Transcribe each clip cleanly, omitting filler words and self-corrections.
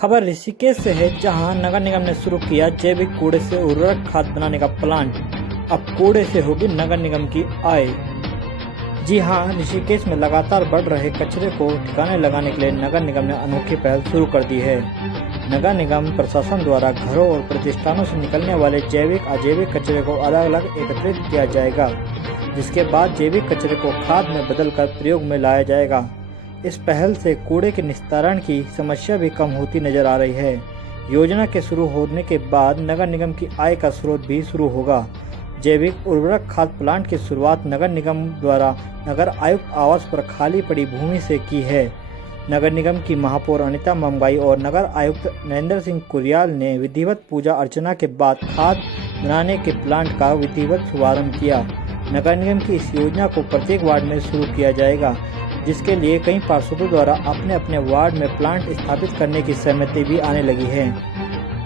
खबर ऋषिकेश से है, जहां नगर निगम ने शुरू किया जैविक कूड़े से उर्वरक खाद बनाने का प्लांट। अब कूड़े से होगी नगर निगम की आय। जी हां, ऋषिकेश में लगातार बढ़ रहे कचरे को ठिकाने लगाने के लिए नगर निगम ने अनोखी पहल शुरू कर दी है। नगर निगम प्रशासन द्वारा घरों और प्रतिष्ठानों से निकलने वाले जैविक अजैविक कचरे को अलग अलग एकत्रित किया जाएगा, जिसके बाद जैविक कचरे को खाद में बदलकर प्रयोग में लाया जाएगा। इस पहल से कूड़े के निस्तारण की समस्या भी कम होती नजर आ रही है। योजना के शुरू होने के बाद नगर निगम की आय का स्रोत भी शुरू होगा। जैविक उर्वरक खाद प्लांट की शुरुआत नगर निगम द्वारा नगर आयुक्त आवास पर खाली पड़ी भूमि से की है। नगर निगम की महापौर अनिता ममगाई और नगर आयुक्त नरेंद्र सिंह कुरियाल ने विधिवत पूजा अर्चना के बाद खाद बनाने के प्लांट का विधिवत शुभारंभ किया। नगर निगम की इस योजना को प्रत्येक वार्ड में शुरू किया जाएगा, जिसके लिए कई पार्षदों द्वारा अपने अपने वार्ड में प्लांट स्थापित करने की सहमति भी आने लगी है।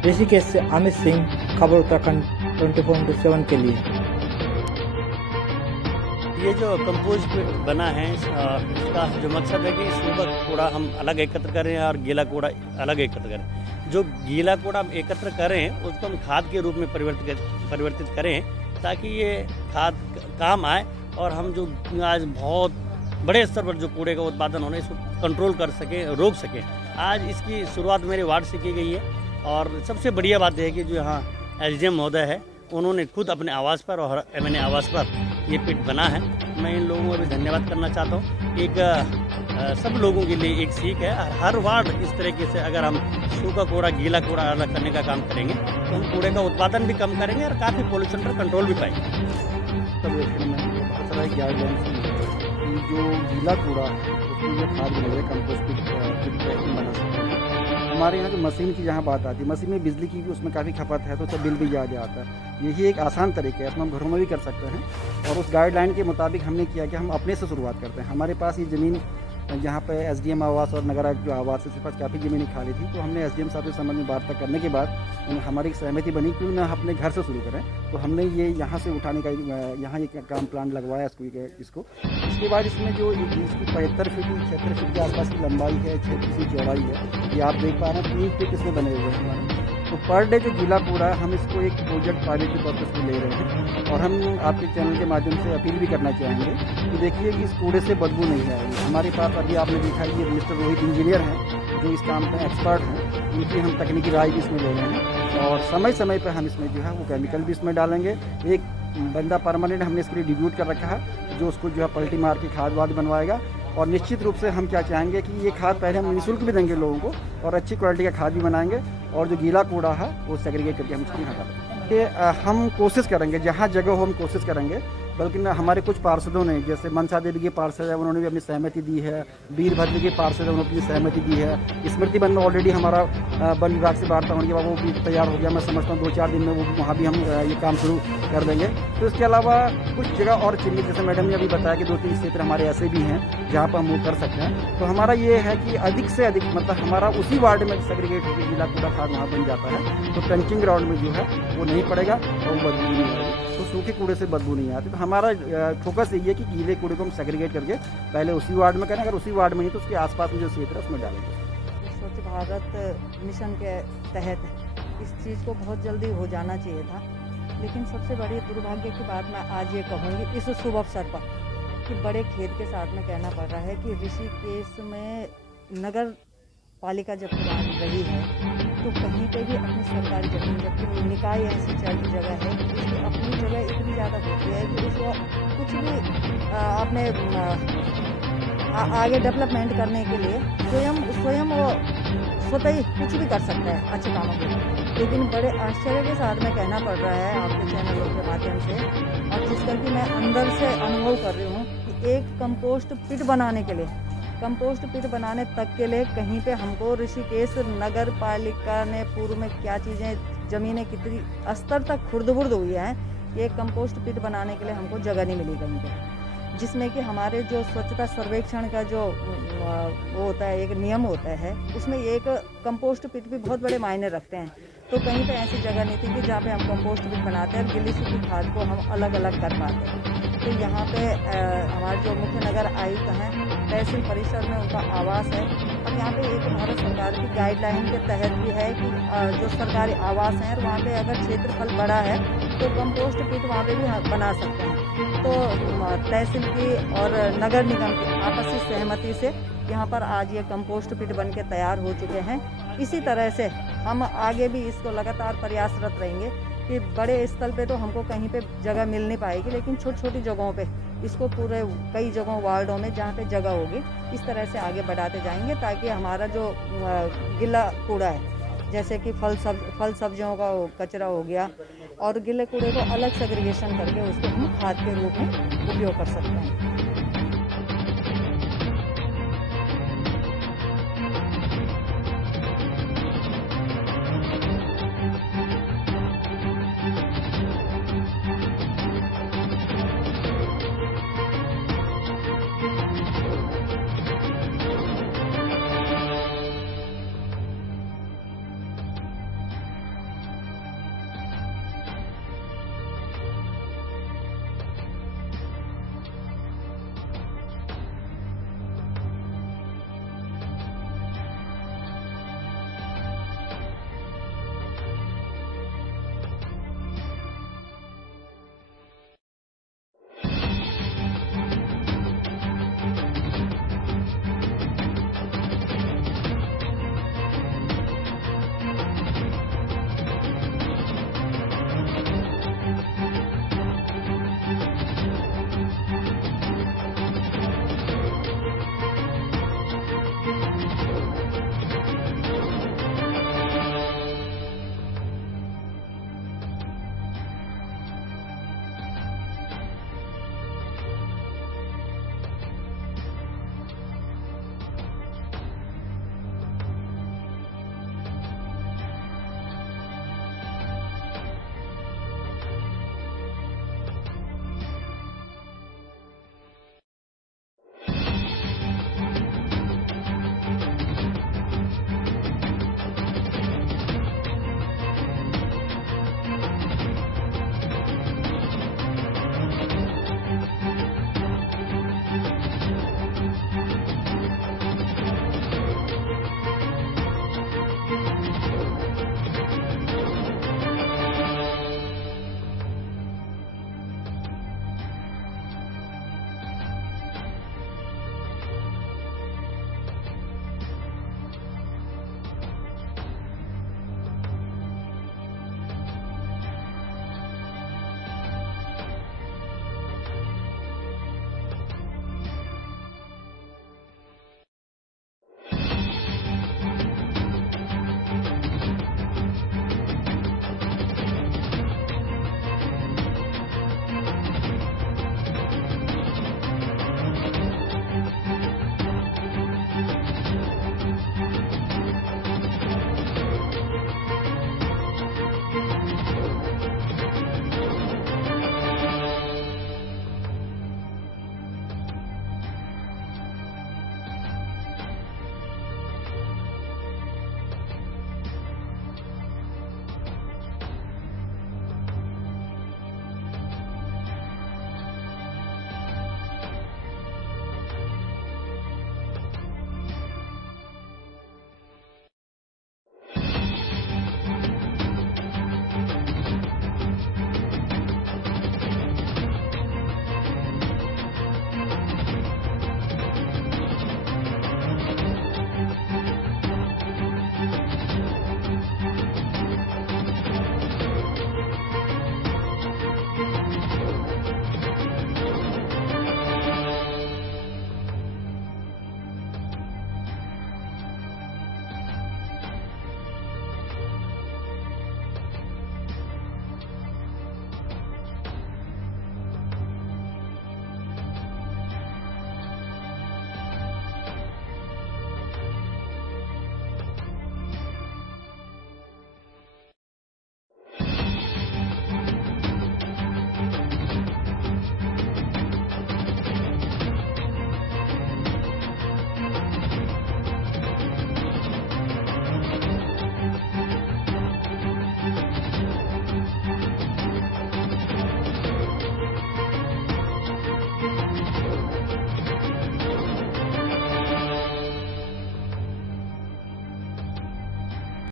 ऋषिकेश से अमित सिंह, खबर उत्तराखंड 24/7 के लिए। ये जो कंपोस्ट बना है, इसका जो मकसद है कि सूखा कूड़ा हम अलग एकत्र करें और गीला कूड़ा अलग एकत्र करें। जो गीला कूड़ा हम एकत्र करें उसको हम खाद के रूप में परिवर्तित करें, ताकि ये खाद काम आए और हम जो आज बहुत बड़े स्तर पर जो कूड़े का उत्पादन होना है इसको कंट्रोल कर सकें, रोक सकें। आज इसकी शुरुआत मेरे वार्ड से की गई है और सबसे बढ़िया बात है कि जो यहाँ एसडीएम महोदय है, उन्होंने खुद अपने आवास पर और एमएनए आवास पर ये पिट बना है। मैं इन लोगों को भी धन्यवाद करना चाहता हूँ। एक सब लोगों के लिए एक सीख है। हर वार्ड इस तरीके से अगर हम सूखा कूड़ा गीला कूड़ा अलग करने का काम करेंगे तो हम कूड़े का उत्पादन भी कम करेंगे और काफ़ी पोल्यूशन पर कंट्रोल भी पाएंगे। बहुत सारा गाइडलाइंस जो गीला कूड़ा उसमें जो खाद बने कंपोस्ट बना सकते हैं। हमारे यहाँ जो मशीन की जहाँ बात आती है, मशीन में बिजली की भी उसमें काफ़ी खपत है, तो उसका बिल भी ज़्यादा आता है। यही एक आसान तरीका है, इसमें हम घरों में भी कर सकते हैं। और उस गाइडलाइन के मुताबिक हमने किया कि हम अपने से शुरुआत करते हैं। हमारे पास ये ज़मीन जहाँ पे एसडीएम आवास और नगर आयुक्त जो आवास है, उसके पास काफ़ी ज़मीनें खाली थी, तो हमने एसडीएम साहब के संबंध में बात करने के बाद हमारी एक सहमति बनी क्यों ना अपने घर से शुरू करें। तो हमने ये यहाँ से उठाने का यहाँ एक काम प्लान लगवाया इसको। इसके बाद इसमें जो इसकी 75 फीट 76 फीट के आसपास की लंबाई है, 6 फीट की चौड़ाई है, ये आप देख पा रहे हैं। 3 फीट इसमें बने हुए हैं हमारे। तो पर डे जो गीला कूड़ा है, हम इसको एक प्रोजेक्ट पायलट के पर्पस में ले रहे हैं और हम आपके चैनल के माध्यम से अपील भी करना चाहेंगे कि देखिए इस कूड़े से बदबू नहीं आएगी। हमारे पास अभी आपने देखा ये मिस्टर रोहित इंजीनियर हैं जो इस काम में एक्सपर्ट हैं, उनकी हम तकनीकी राय भी इसमें ले रहे हैं और समय समय पर हम इसमें जो है वो केमिकल भी इसमें डालेंगे। एक बंदा परमानेंट हमने इसके लिए डिब्यूट कर रखा है जो उसको जो है पलटी मार के खाद वाद बनवाएगा। और निश्चित रूप से हम क्या चाहेंगे कि ये खाद पहले हम निःशुल्क भी देंगे लोगों को और अच्छी क्वालिटी का खाद भी बनाएंगे और जो गीला कूड़ा है वो सेग्रीगेट करके हम इसको यहाँ डालेंगे। ये हम कोशिश करेंगे, जहाँ जगह हो हम कोशिश करेंगे। बल्कि हमारे कुछ पार्षदों ने, जैसे मनसा देवी के पार्षद है, उन्होंने भी अपनी सहमति दी है। वीरभद्र के पार्षद है, उन्होंने अपनी सहमति दी है। स्मृति वन में ऑलरेडी हमारा वन विभाग से वार्ता होने के बाद वो भी तैयार हो गया। मैं समझता हूँ 2-4 दिन में वो वहाँ भी हम ये काम शुरू कर देंगे। तो इसके अलावा कुछ जगह और चिन्हित, जैसे मैडम ने अभी बताया कि 2-3 क्षेत्र हमारे ऐसे भी हैं जहाँ पर हम वो कर सकते हैं। तो हमारा ये है कि अधिक से अधिक मतलब हमारा उसी वार्ड में सेग्रीगेट होकर गीला कूड़ा खाद वहाँ बन जाता है, तो ट्रंचिंग ग्राउंड में जो है वो नहीं पड़ेगा और वो बदबू नहीं आएगी। तो सूखे कूड़े से बदबू नहीं आती। तो हमारा फोकस यही है कि गीले कूड़े को हम सेग्रीगेट करके पहले उसी वार्ड में करें, अगर उसी वार्ड में नहीं तो उसके आसपास में जो क्षेत्र है उसमें डालेंगे। स्वच्छ भारत मिशन के तहत इस चीज़ को बहुत जल्दी हो जाना चाहिए था, लेकिन सबसे बड़ी दुर्भाग्य की बात मैं आज ये कहूँगी इस शुभ अवसर पर कि बड़े खेद के साथ में कहना पड़ रहा है कि ऋषिकेश में नगर पालिका जब पुरानी रही है तो कहीं पे भी अपनी सरकारी जमीन, जबकि निकाय ऐसी जगह है कि उसकी अपनी जगह इतनी ज़्यादा होती है कि उसको कुछ भी अपने आगे डेवलपमेंट करने के लिए स्वयं वो स्वतः ही कुछ भी कर सकता है अच्छे कामों के लिए। लेकिन बड़े आश्चर्य के साथ में कहना पड़ रहा है आपके चैनलों के माध्यम से, और जिसका कि मैं अंदर से अनुभव कर रही हूँ कि एक कंपोस्ट पिट बनाने के लिए, कंपोस्ट पिट बनाने तक के लिए कहीं पे हमको ऋषिकेश नगर पालिका ने पूर्व में क्या चीज़ें, ज़मीनें कितनी स्तर तक खुर्द-बुर्द हुई हैं। ये कंपोस्ट पिट बनाने के लिए हमको जगह नहीं मिली कहीं पे, जिसमें कि हमारे जो स्वच्छता सर्वेक्षण का जो वो होता है, एक नियम होता है, उसमें एक कंपोस्ट पिट भी बहुत बड़े मायने रखते हैं। तो कहीं पे ऐसी जगह नहीं थी कि जहाँ पे हम कंपोस्ट पिट बनाते हैं और गीली सूखी खाद को हम अलग अलग कर पाते हैं। तो यहाँ पे हमारे जो मुख्य नगर आयुक्त हैं, तहसील परिसर में उनका आवास है। और यहाँ पे एक भारत सरकार की गाइडलाइन के तहत भी है कि जो सरकारी आवास हैं वहाँ पे अगर क्षेत्रफल बड़ा है तो कंपोस्ट पिट वहाँ पे भी बना सकते हैं। तो तहसील की और नगर निगम की आपसी सहमति से यहाँ पर आज ये कंपोस्ट पिट बन के तैयार हो चुके हैं। इसी तरह से हम आगे भी इसको लगातार प्रयासरत रहेंगे कि बड़े स्थल पे तो हमको कहीं पे जगह मिल नहीं पाएगी, लेकिन छोटी छोटी जगहों पे इसको पूरे कई जगहों वार्डों में जहाँ पे जगह होगी इस तरह से आगे बढ़ाते जाएंगे, ताकि हमारा जो गीला कूड़ा है जैसे कि फल सब्जियों का कचरा हो गया और गीले कूड़े को अलग सेग्रीगेशन करके उसको हम खाद के रूप में उपयोग कर सकते हैं।